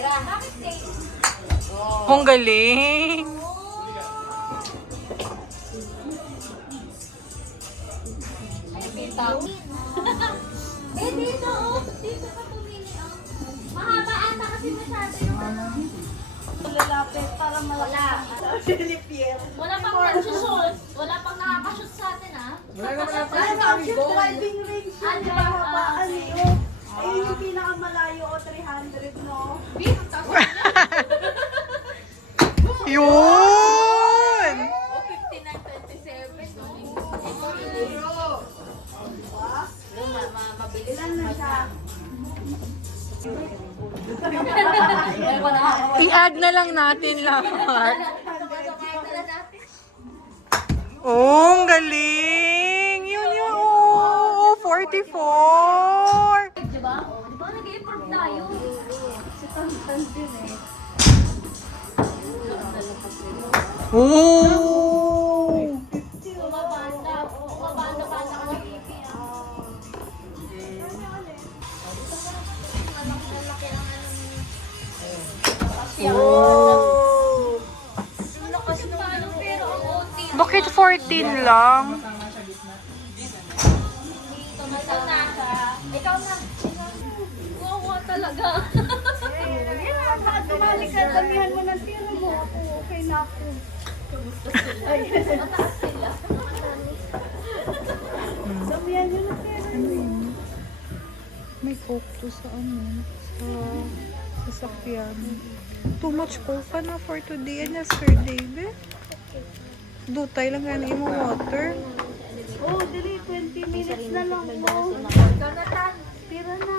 Bakit cake? Ang galing. Eh, dito, oh. Dito ka pumili, oh. Mahaba ata kasi masyado yung Lalapit para malaki. Wala pang nagsushoot. Wala pang nakakashoot sa atin, ah. Ay, bakit driving range yun? Ano? Mahabaan yun. Ayun yung pinakamalayo o 300, no? Yun! Oh, 59.27, no? Mabilis. Ilan na siya? I-add na lang natin lahat. Oh, ang galing! Yun yung, oh, 44! Diba? Diba nag-i-improve tayo? Si Tantan din eh. Oh! Bumabanda pa sa TV, ah. Malaki ang ano niya. Oh! Kasi paano pero ang OT. Bakit 14 lang? Ikaw na. Wawa talaga. Tumali ka, damihan mo ng tira mo. Ako, okay na ako. Mataas sila. Damihan nyo ng tira mo. May coke to sa ano, sa sasakyan. Too much coke ka na for today and yesterday, be? Dutay lang yan yung water. Oh, dali, 20 minutes na lang po. Ikaw na, Tan. Tira na.